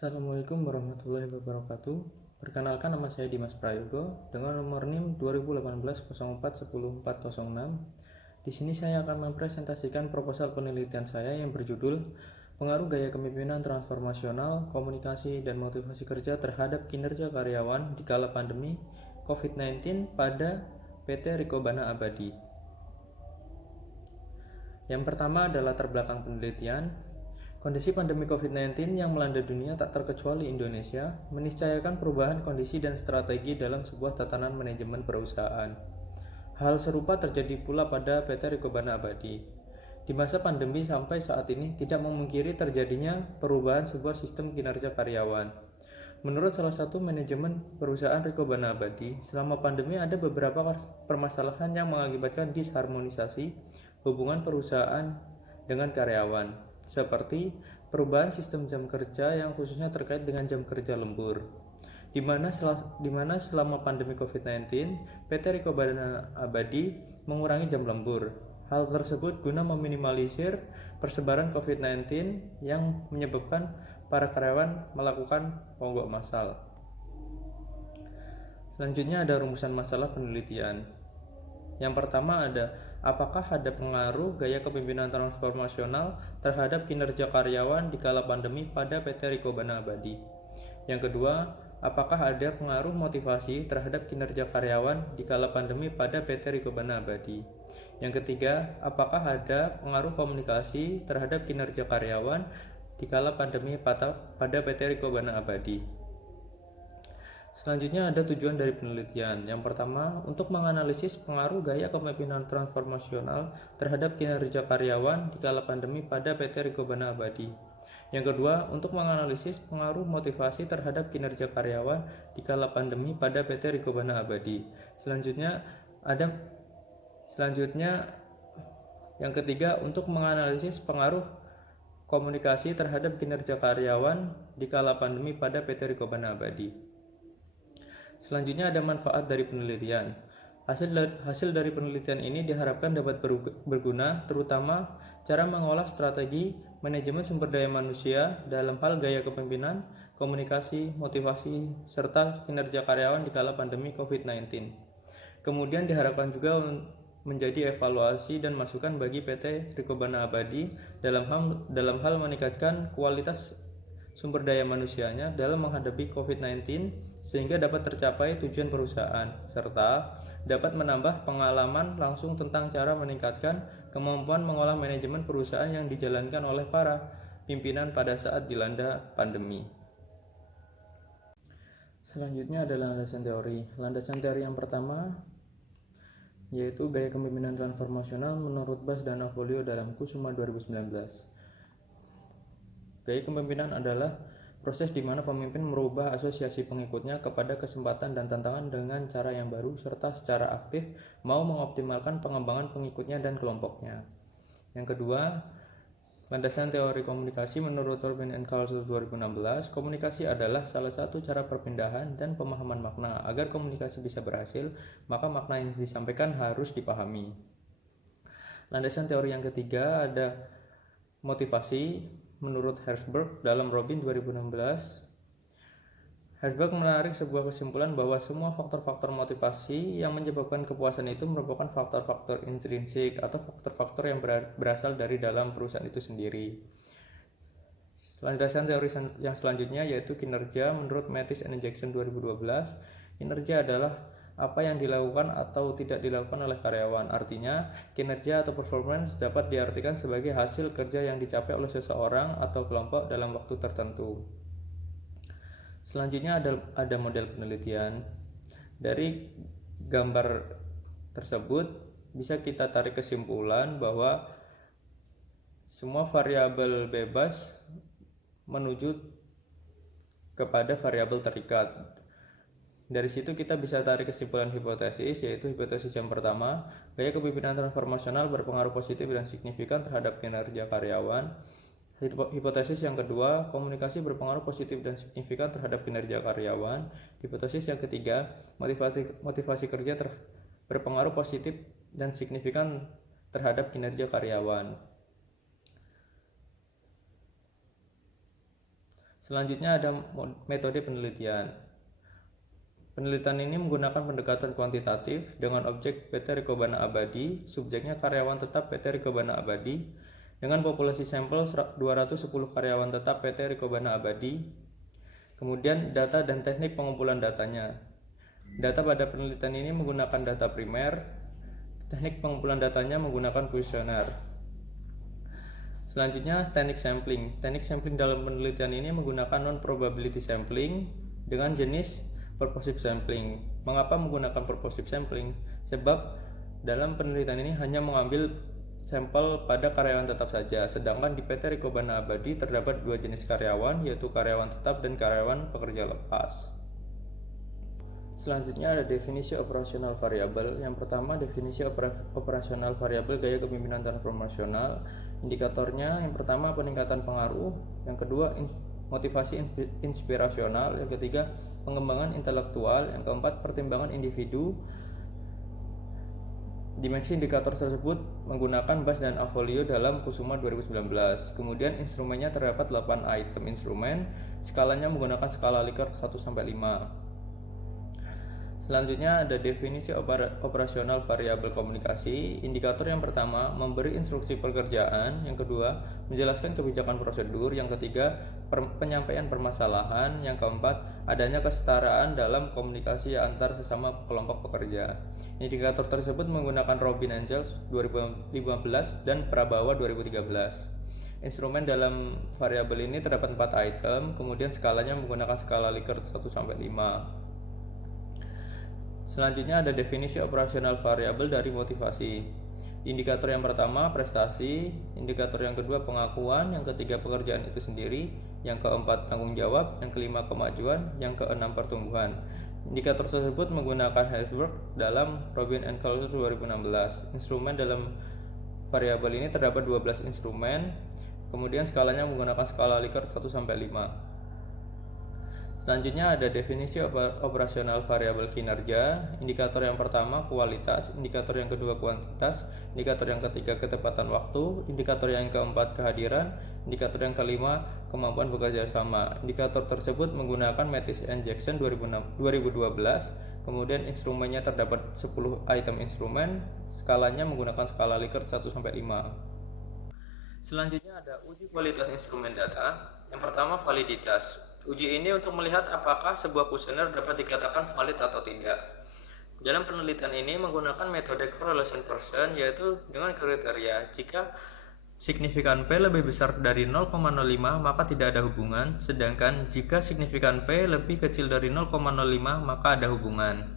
Assalamualaikum warahmatullahi wabarakatuh. Perkenalkan, nama saya Dimas Prayogo dengan nomor NIM 2018-04-10406. Di sini saya akan mempresentasikan proposal penelitian saya yang berjudul Pengaruh Gaya Kepemimpinan Transformasional, Komunikasi, dan Motivasi Kerja terhadap Kinerja Karyawan di Kala Pandemi COVID-19 pada PT Rikobana Abadi. Yang pertama adalah latar belakang penelitian. Kondisi pandemi COVID-19 yang melanda dunia tak terkecuali Indonesia meniscayakan perubahan kondisi dan strategi dalam sebuah tatanan manajemen perusahaan. Hal serupa terjadi pula pada PT Rikobana Abadi. Di masa pandemi sampai saat ini tidak memungkiri terjadinya perubahan sebuah sistem kinerja karyawan. Menurut salah satu manajemen perusahaan Rikobana Abadi, selama pandemi ada beberapa permasalahan yang mengakibatkan disharmonisasi hubungan perusahaan dengan karyawan, seperti perubahan sistem jam kerja yang khususnya terkait dengan jam kerja lembur, di mana selama pandemi COVID-19, PT Rikobana Abadi mengurangi jam lembur. Hal tersebut guna meminimalisir persebaran COVID-19 yang menyebabkan para karyawan melakukan mogok massal. Selanjutnya ada rumusan masalah penelitian. Yang pertama ada, apakah ada pengaruh gaya kepemimpinan transformasional terhadap kinerja karyawan di kala pandemi pada PT Rikobana Abadi? Yang kedua, apakah ada pengaruh motivasi terhadap kinerja karyawan di kala pandemi pada PT Rikobana Abadi? Yang ketiga, apakah ada pengaruh komunikasi terhadap kinerja karyawan di kala pandemi pada PT Rikobana Abadi? Selanjutnya ada tujuan dari penelitian. Yang pertama, untuk menganalisis pengaruh gaya kepemimpinan transformasional terhadap kinerja karyawan di kala pandemi pada PT Rikobana Abadi. Yang kedua, untuk menganalisis pengaruh motivasi terhadap kinerja karyawan di kala pandemi pada PT Rikobana Abadi. Selanjutnya yang ketiga, untuk menganalisis pengaruh komunikasi terhadap kinerja karyawan di kala pandemi pada PT Rikobana Abadi. Selanjutnya ada manfaat dari penelitian. Hasil dari penelitian ini diharapkan dapat berguna, terutama cara mengolah strategi manajemen sumber daya manusia dalam hal gaya kepemimpinan, komunikasi, motivasi, serta kinerja karyawan di kala pandemi COVID-19. Kemudian diharapkan juga menjadi evaluasi dan masukan bagi PT Rikobana Abadi dalam hal meningkatkan kualitas sumber daya manusianya dalam menghadapi COVID-19 sehingga dapat tercapai tujuan perusahaan, serta dapat menambah pengalaman langsung tentang cara meningkatkan kemampuan mengolah manajemen perusahaan yang dijalankan oleh para pimpinan pada saat dilanda pandemi. Selanjutnya adalah landasan teori. Landasan teori yang pertama yaitu gaya kepemimpinan transformasional menurut Bas dan Avolio dalam Kusuma 2019. Gaya kepemimpinan adalah proses di mana pemimpin merubah asosiasi pengikutnya kepada kesempatan dan tantangan dengan cara yang baru, serta secara aktif mau mengoptimalkan pengembangan pengikutnya dan kelompoknya. Yang kedua, landasan teori komunikasi menurut Tolkien and Culture 2016, komunikasi adalah salah satu cara perpindahan dan pemahaman makna. Agar komunikasi bisa berhasil, maka makna yang disampaikan harus dipahami. Landasan teori yang ketiga ada motivasi menurut Herzberg dalam Robin 2016. Herzberg menarik sebuah kesimpulan bahwa semua faktor-faktor motivasi yang menyebabkan kepuasan itu merupakan faktor-faktor intrinsik atau faktor-faktor yang berasal dari dalam perusahaan itu sendiri. Landasan teori yang selanjutnya yaitu kinerja menurut Mattis and Jackson 2012. Kinerja adalah apa yang dilakukan atau tidak dilakukan oleh karyawan. Artinya, kinerja atau performance dapat diartikan sebagai hasil kerja yang dicapai oleh seseorang atau kelompok dalam waktu tertentu. Selanjutnya ada model penelitian. Dari gambar tersebut bisa kita tarik kesimpulan bahwa semua variabel bebas menuju kepada variabel terikat. Dari situ kita bisa tarik kesimpulan hipotesis, yaitu hipotesis yang pertama, gaya kepemimpinan transformasional berpengaruh positif dan signifikan terhadap kinerja karyawan. Hipotesis yang kedua, komunikasi berpengaruh positif dan signifikan terhadap kinerja karyawan. Hipotesis yang ketiga, motivasi kerja berpengaruh positif dan signifikan terhadap kinerja karyawan. Selanjutnya ada metode penelitian. Penelitian ini menggunakan pendekatan kuantitatif dengan objek PT Rikobana Abadi, subjeknya karyawan tetap PT Rikobana Abadi, dengan populasi sampel 210 karyawan tetap PT Rikobana Abadi. Kemudian data dan teknik pengumpulan datanya. Data pada penelitian ini menggunakan data primer, teknik pengumpulan datanya menggunakan kuesioner. Selanjutnya teknik sampling. Teknik sampling dalam penelitian ini menggunakan non-probability sampling dengan jenis purposive sampling. Mengapa menggunakan purposive sampling? Sebab dalam penelitian ini hanya mengambil sampel pada karyawan tetap saja, sedangkan di PT Rikobana Abadi terdapat dua jenis karyawan, yaitu karyawan tetap dan karyawan pekerja lepas. Selanjutnya ada definisi operasional variabel. Yang pertama, definisi operasional variabel gaya kepemimpinan transformasional. Indikatornya yang pertama peningkatan pengaruh, yang kedua motivasi inspirasional, yang ketiga pengembangan intelektual, yang keempat pertimbangan individu. Dimensi indikator tersebut menggunakan BAS dan Avolio dalam Kusuma 2019. Kemudian instrumennya terdapat 8 item instrumen, skalanya menggunakan skala Likert 1-5. Selanjutnya ada definisi operasional variabel komunikasi. Indikator yang pertama memberi instruksi pekerjaan, yang kedua menjelaskan kebijakan prosedur, yang ketiga penyampaian permasalahan, yang keempat adanya kesetaraan dalam komunikasi antar sesama kelompok pekerja. Indikator tersebut menggunakan Robin Angels 2015 dan Prabawa 2013. Instrumen dalam variabel ini terdapat 4 item, kemudian skalanya menggunakan skala Likert 1-5. Selanjutnya ada definisi operasional variabel dari motivasi. Indikator yang pertama prestasi, indikator yang kedua pengakuan, yang ketiga pekerjaan itu sendiri, yang keempat tanggung jawab, yang kelima kemajuan, yang keenam pertumbuhan. Indikator tersebut menggunakan Helzberg dalam Robin and Culture 2016. Instrumen dalam variabel ini terdapat 12 instrumen, kemudian skalanya menggunakan skala Likert 1-5. Selanjutnya ada definisi operasional variabel kinerja. Indikator yang pertama kualitas, indikator yang kedua kuantitas, indikator yang ketiga ketepatan waktu, indikator yang keempat kehadiran, indikator yang kelima kemampuan bekerja sama. Indikator tersebut menggunakan Mathis and Jackson 2012. Kemudian instrumennya terdapat 10 item instrumen, skalanya menggunakan skala Likert 1-5. Selanjutnya ada uji kualitas instrumen data. Yang pertama validitas. Uji ini untuk melihat apakah sebuah kuesioner dapat dikatakan valid atau tidak. Dalam penelitian ini menggunakan metode correlation Pearson, yaitu dengan kriteria jika signifikan P lebih besar dari 0,05 maka tidak ada hubungan, sedangkan jika signifikan P lebih kecil dari 0,05 maka ada hubungan.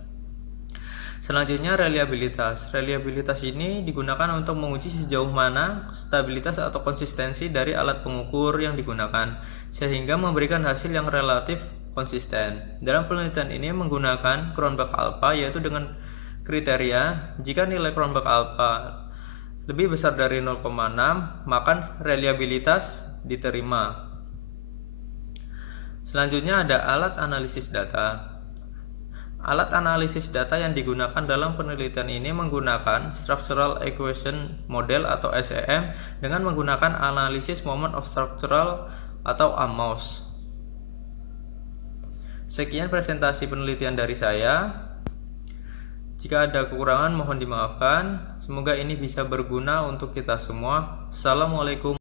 Selanjutnya reliabilitas. Reliabilitas ini digunakan untuk menguji sejauh mana stabilitas atau konsistensi dari alat pengukur yang digunakan, sehingga memberikan hasil yang relatif konsisten. Dalam penelitian ini menggunakan Cronbach alpha, yaitu dengan kriteria jika nilai Cronbach alpha lebih besar dari 0,6 maka reliabilitas diterima. Selanjutnya ada alat analisis data. Alat analisis data yang digunakan dalam penelitian ini menggunakan Structural Equation Model atau SEM dengan menggunakan analisis Moment of Structural atau AMOS. Sekian presentasi penelitian dari saya. Jika ada kekurangan mohon dimaafkan. Semoga ini bisa berguna untuk kita semua. Assalamualaikum.